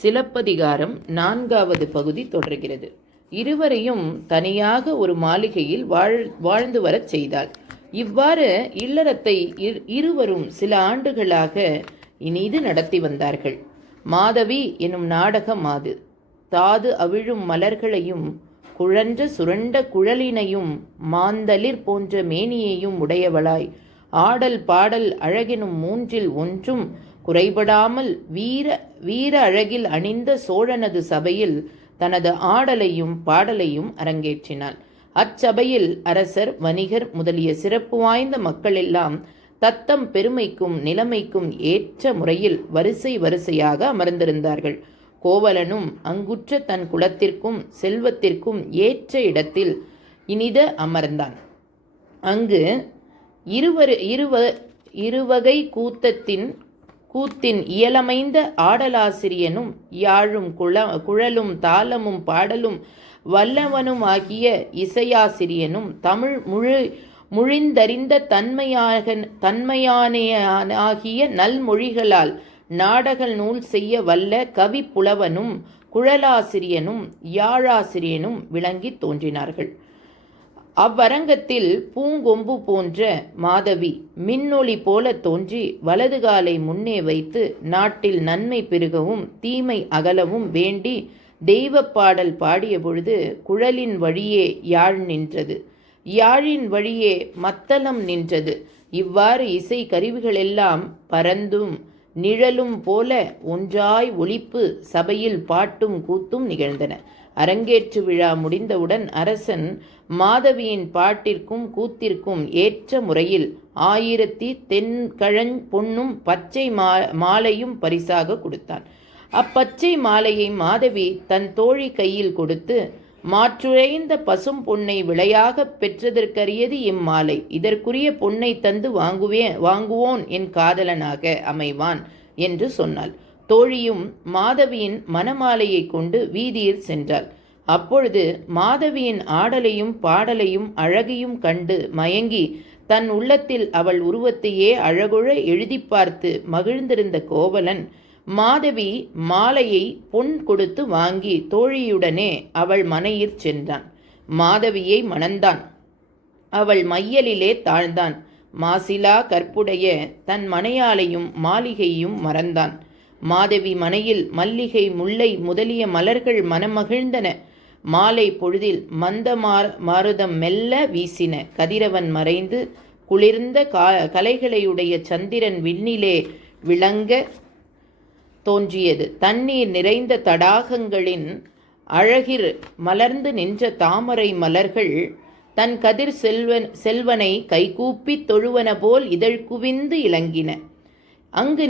சிலப்பதிகாரம் 4வது பகுதி தொடர்கிறது. இருவரையும் தனியாக ஒரு மாளிகையில் வாழ்ந்து வரச் செய்தாள். இவ்வாறு இல்லறத்தை இருவரும் சில ஆண்டுகளாக இனிது நடத்தி வந்தார்கள். மாதவி எனும் நாடகம் அது. தாது அவிழும் மலர்களையும் குழன்ற சுரண்ட குழலினையும் மாந்தளிர் போன்ற மேனியையும் உடையவளாய் ஆடல் பாடல் அழகெனும் மூன்றில் ஒன்றும் குறைபடாமல் வீர அழகில் அணிந்த சோழனது சபையில் தனது ஆடலையும் பாடலையும் அரங்கேற்றினாள். அச்சபையில் அரசர், வணிகர் முதலிய சிறப்பு வாய்ந்த மக்களெல்லாம் தத்தம் பெருமைக்கும் நிலைமைக்கும் ஏற்ற முறையில் வரிசை வரிசையாக அமர்ந்திருந்தார்கள். கோவலனும் அங்குற்ற தன் குலத்திற்கும் செல்வத்திற்கும் ஏற்ற இடத்தில் இனித அமர்ந்தான். அங்கு இருவகை கூத்தின் இயலமைந்த ஆடலாசிரியனும் யாழும் குழலும் தாளமும் பாடலும் வல்லவனுமாகிய இசையாசிரியனும் தமிழ் முழிந்தறிந்த தன்மையானேயாகிய நல்மொழிகளால் நாடக நூல் செய்ய வல்ல கவி புலவனும் குழலாசிரியனும் யாழாசிரியனும் விளங்கி தோன்றினார்கள். அவ்வரங்கத்தில் பூங்கொம்பு போன்ற மாதவி மின்னொளி போல தோன்றி வலது காலை முன்னே வைத்து நாட்டில் நன்மை பெருகவும் தீமை அகலவும் வேண்டி தெய்வ பாடல் பாடிய பொழுது குழலின் வழியே யாழ் நின்றது, யாழின் வழியே மத்தளம் நின்றது. இவ்வாறு இசை கருவிகளெல்லாம் பரந்தும் நிழலும் போல ஒன்றாய் ஒலிப்பு சபையில் பாட்டும் கூத்தும் நிகழ்ந்தன. அரங்கேற்று விழா முடிந்தவுடன் அரசன் மாதவியின் பாட்டிற்கும் கூத்திற்கும் ஏற்ற முறையில் 1000 தென்கழஞ் பொன்னும் பச்சை மாலையும் பரிசாக கொடுத்தான். அப்பச்சை மாலையை மாதவி தன் தோழி கையில் கொடுத்து, மாற்றுழைந்த பசும் பொன்னை விலையாக பெற்றதற்கரியது இம்மாலை. இதற்குரிய பொன்னை தந்து வாங்குவோன் என் காதலனாக அமைவான் என்று சொன்னாள். தோழியும் மாதவியின் மணமாலையை கொண்டு வீதியில் சென்றாள். அப்பொழுது மாதவியின் ஆடலையும் பாடலையும் அழகையும் கண்டு மயங்கி தன் உள்ளத்தில் அவள் உருவத்தையே அழகுழ எழுதி பார்த்து மகிழ்ந்திருந்த கோவலன் மாதவி மாலையை பொன் கொடுத்து வாங்கி தோழியுடனே அவள் மனையிற் சென்றான். மாதவியை மணந்தான். அவள் மையலிலே தாழ்ந்தான். மாசிலா கற்புடைய தன் மனையாளையும் மாளிகையும் மறந்தான். மாதவி மனையில் மல்லிகை முல்லை முதலிய மலர்கள் மனமகிழ்ந்தன. மாலை பொழுதில் மந்த மாருதம் மெல்ல வீசின. கதிரவன் மறைந்து குளிர்ந்த கலைகளையுடைய சந்திரன் விண்ணிலே விளங்க தோன்றியது. தண்ணீர் நிறைந்த தடாகங்களின் அழகிற் மலர்ந்து நின்ற தாமரை மலர்கள் தன் கதிர் செல்வனை கைகூப்பித் தொழுவன போல் இதழ் குவிந்து இலங்கின. அங்கு